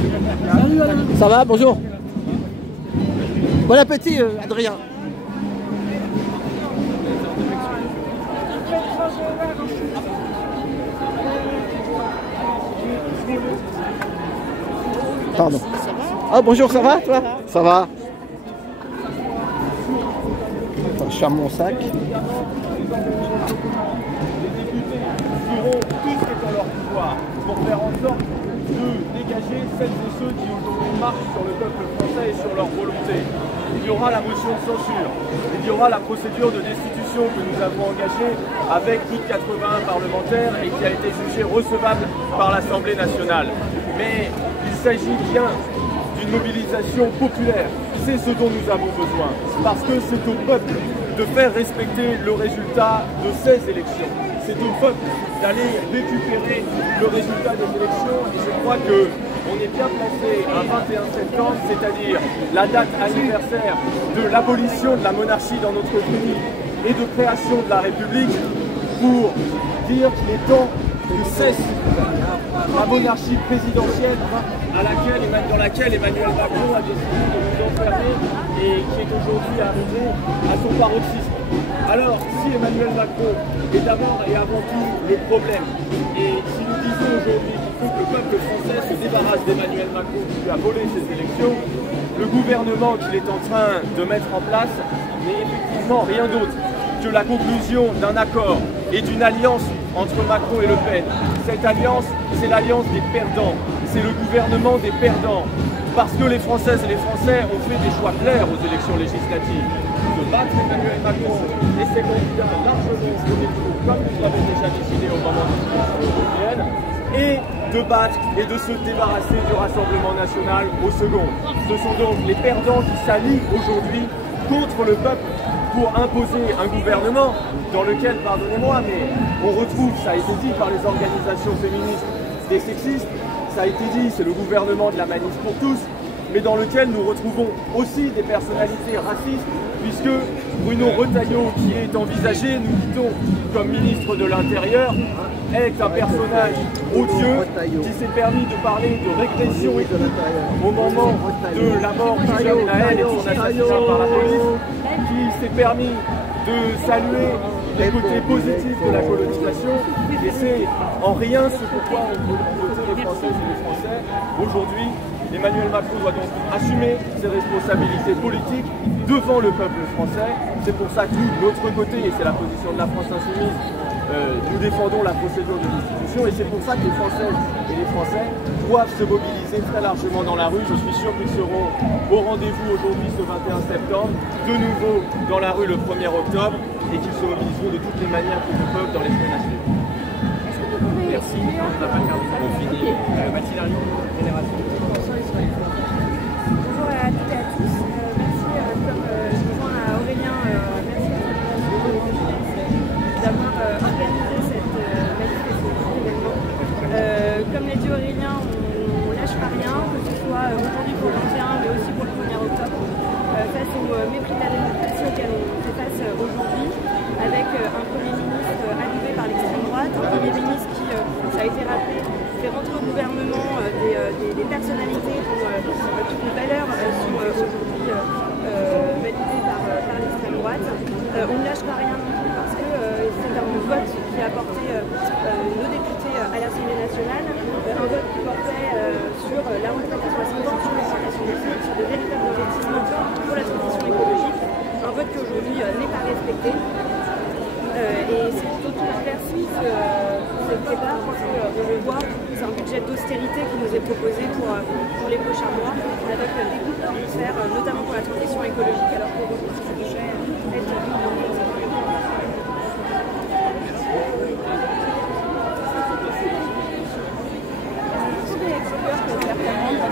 Salut Alain. Ça va, bonjour. Bon appétit Adrien. Pardon. Ah bonjour, ça va toi? Ça va. Attends, je ferme mon sac. Les députés feront tout ce qui est en leur pouvoir pour faire en sorte de dégager celles et ceux qui aujourd'hui marchent sur le peuple français et sur leur volonté. Il y aura la motion de censure, il y aura la procédure de destitution que nous avons engagée avec plus de 81 parlementaires et qui a été jugée recevable par l'Assemblée nationale. Mais il s'agit bien d'une mobilisation populaire. C'est ce dont nous avons besoin, parce que c'est au peuple de faire respecter le résultat de ces élections. C'est au peuple d'aller récupérer le résultat des élections et je crois qu'on est bien placé un 21 septembre, c'est-à-dire la date anniversaire de l'abolition de la monarchie dans notre pays et de création de la République pour dire qu'il est temps que cesse la monarchie présidentielle dans laquelle Emmanuel Macron a décidé de nous enfermer et qui est aujourd'hui arrivé à son paroxysme. Alors, si Emmanuel Macron est d'abord et avant tout le problème, et si nous disons aujourd'hui qu'il faut que le peuple français se débarrasse d'Emmanuel Macron qui lui a volé ces élections, le gouvernement qu'il est en train de mettre en place n'est effectivement rien d'autre que la conclusion d'un accord et d'une alliance entre Macron et Le Pen. Cette alliance, c'est l'alliance des perdants, c'est le gouvernement des perdants, parce que les Françaises et les Français ont fait des choix clairs aux élections législatives. De battre Emmanuel Macron et ses candidats largement au premier tour, comme nous l'avons déjà décidé au moment de l'élection européenne, et de battre et de se débarrasser du Rassemblement national au second. Ce sont donc les perdants qui s'allient aujourd'hui contre le peuple pour imposer un gouvernement dans lequel, pardonnez-moi, mais on retrouve, ça a été dit par les organisations féministes, des sexistes, ça a été dit, c'est le gouvernement de la manif pour tous, mais dans lequel nous retrouvons aussi des personnalités racistes, puisque Bruno Retailleau, qui est envisagé, nous dit-on, comme ministre de l'Intérieur, est un personnage odieux qui s'est permis de parler de régression au moment de la mort de Joël Naël et de son assassinat par la police, qui s'est permis de saluer les côtés positifs de la colonisation, et c'est en rien ce pourquoi on peut voter les Françaises et les Français. Aujourd'hui, Emmanuel Macron doit donc assumer ses responsabilités politiques devant le peuple français. C'est pour ça que nous, de notre côté, et c'est la position de la France Insoumise, nous défendons la procédure de destitution et c'est pour ça que les Françaises et les Français doivent se mobiliser très largement dans la rue. Je suis sûr qu'ils seront au rendez-vous aujourd'hui ce 21 septembre, de nouveau dans la rue le 1er octobre et qu'ils se mobiliseront de toutes les manières qu'ils peuvent dans les semaines à suivre. Merci. On finit le matinal Génération. Bonjour à toutes et à tous. Merci, comme je rejoins à Aurélien, merci d'avoir organisé cette manifestation également. Comme l'a dit Aurélien, on ne lâche pas rien, que ce soit aujourd'hui pour le 21, mais aussi pour le 1er octobre, face au mépris de la démocratie auquel on fait face aujourd'hui, avec un Premier ministre arrivé par l'extrême droite, un Premier ministre qui, ça a été rappelé, fait rentrer au gouvernement des personnalités dont toutes les valeurs sont aujourd'hui validées par l'extrême droite. On ne lâche pas rien non plus parce que c'est un vote qui a porté nos députés à l'Assemblée nationale, un vote qui portait sur la retraite à 60 ans, sur l'augmentation des salaires, sur de véritables investissements pour la transition écologique, un vote qui aujourd'hui n'est pas respecté. Et c'est plutôt tout l'inverse qui se prépare parce qu'on le voit, c'est un budget d'austérité qui nous est proposé pour les prochains mois, avec des coupes qui vont se faire, notamment pour la transition écologique, alors qu'aujourd'hui ce budget est certains membres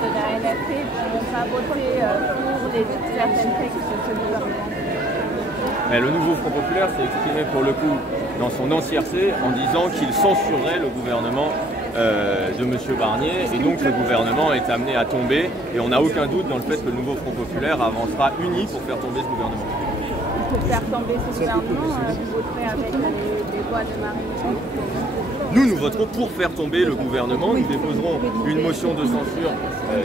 de la LFP vont pas voter pour certains textes de ce gouvernement. Mais le nouveau Front Populaire s'est exprimé pour le coup dans son entièreté en disant qu'il censurerait le gouvernement de M. Barnier et donc le gouvernement est amené à tomber et on n'a aucun doute dans le fait que le nouveau Front Populaire avancera uni pour faire tomber ce gouvernement. pour faire tomber ce gouvernement, vous voterez avec les voix de Marine Le Pen? Nous voterons pour faire tomber le gouvernement. Nous déposerons une motion de censure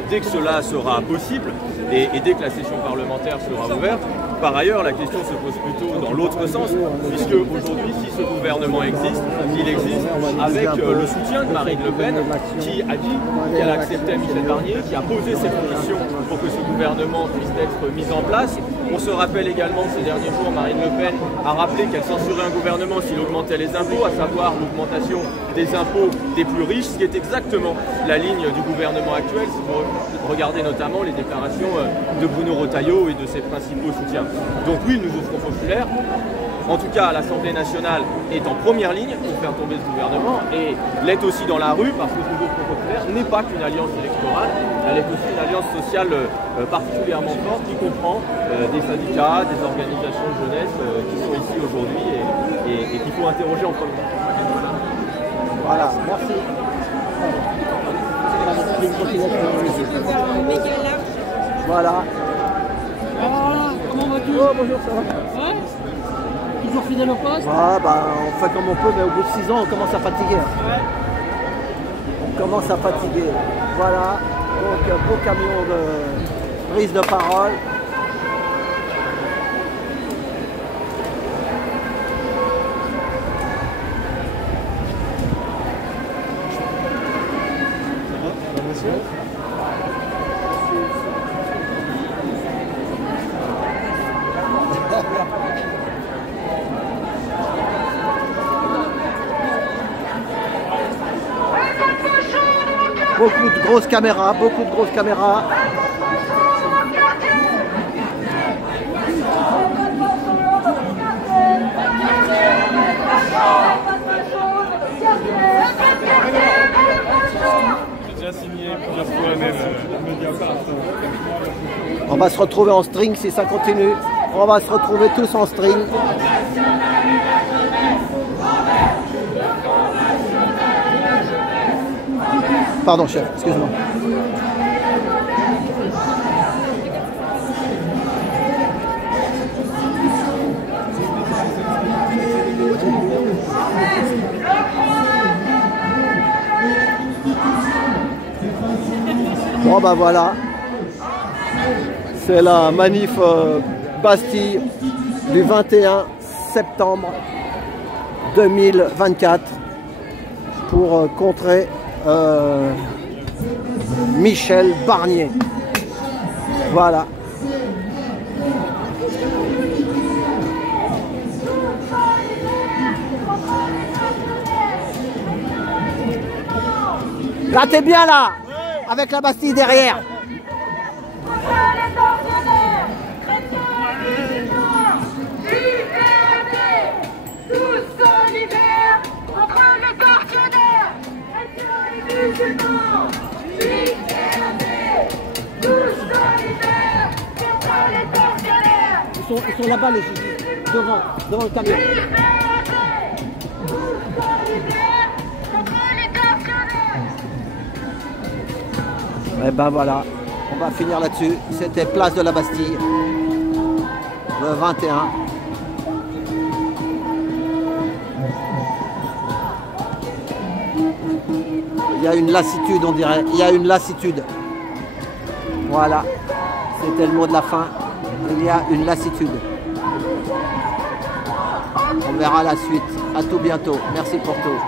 dès que cela sera possible et dès que la session parlementaire sera ouverte. Par ailleurs, la question se pose plutôt dans l'autre sens, puisque aujourd'hui, si ce gouvernement existe, il existe avec le soutien de Marine Le Pen, qui a dit qu'elle acceptait Michel Barnier, qui a posé ses conditions pour que ce gouvernement puisse être mis en place. On se rappelle également que ces derniers jours, Marine Le Pen a rappelé qu'elle censurait un gouvernement s'il augmentait les impôts, à savoir l'augmentation des impôts des plus riches, ce qui est exactement la ligne du gouvernement actuel, si vous regardez notamment les déclarations de Bruno Retailleau et de ses principaux soutiens. Donc oui, le nouveau Front Populaire, en tout cas l'Assemblée nationale, est en première ligne pour faire tomber ce gouvernement et l'est aussi dans la rue parce que le nouveau Front Populaire n'est pas qu'une alliance électorale, elle est aussi une alliance sociale particulièrement forte qui comprend des syndicats, des organisations de jeunesse qui sont ici aujourd'hui et qu'il faut interroger en premier. Voilà, merci. Voilà. Comment vas-tu? Oh, bonjour, ça va? Ouais. Toujours fidèle au poste? Ah, bah, on fait comme on peut, mais au bout de 6 ans, on commence à fatiguer. Ouais. On commence à fatiguer. Voilà. Donc, beau camion de prise de parole. Beaucoup de grosses caméras, beaucoup de grosses caméras. J'ai déjà signé plusieurs fois même. On va se retrouver en string si ça continue. On va se retrouver tous en string. Pardon chef, excuse-moi. Bon bah voilà. C'est la manif Bastille du 21 septembre 2024 pour contrer Michel Barnier. Voilà. Là t'es bien là, avec la Bastille derrière. Ils sont là-bas les gilets, devant le camion. Et ben voilà, on va finir là-dessus. C'était place de la Bastille, le 21. Il y a une lassitude, on dirait. Il y a une lassitude. Voilà, c'était le mot de la fin. Il y a une lassitude. On verra la suite. À tout bientôt. Merci pour tout.